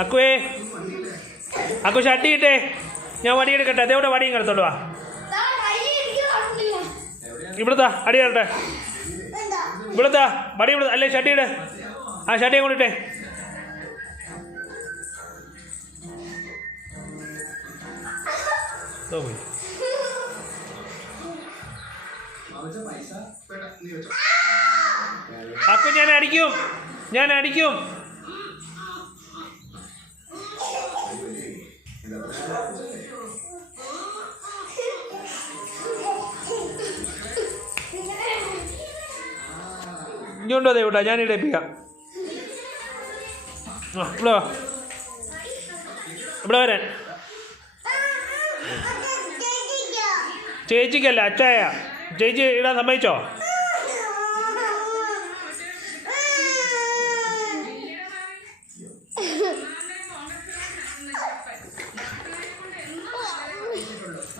അക്കുവേ അക്കു ഷട്ടി ഇട്ടേ ഞാൻ വടിയെടുക്കട്ടെ അതേവിടെ വടിയും കിടത്തോളൂ വാ ഇവിടുത്താ അടി തരട്ടെ ഇവിടുത്താ വടി ഇവിടെ അല്ലേ ഷട്ടിയിട് ആ ഷട്ടി അങ്ങോട്ടിട്ടെ പോയി അക്കു ഞാൻ അടിക്കും ഇങ്ങോട്ടോ ദേവട്ടാ ഞാൻ ഇടയിപ്പിക്കാം ഇവിടെ വരാൻ ചേച്ചിക്കല്ല അച്ചായ ചേച്ചി ഇടാൻ സമ്മതിച്ചോ?